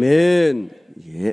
아멘. 예.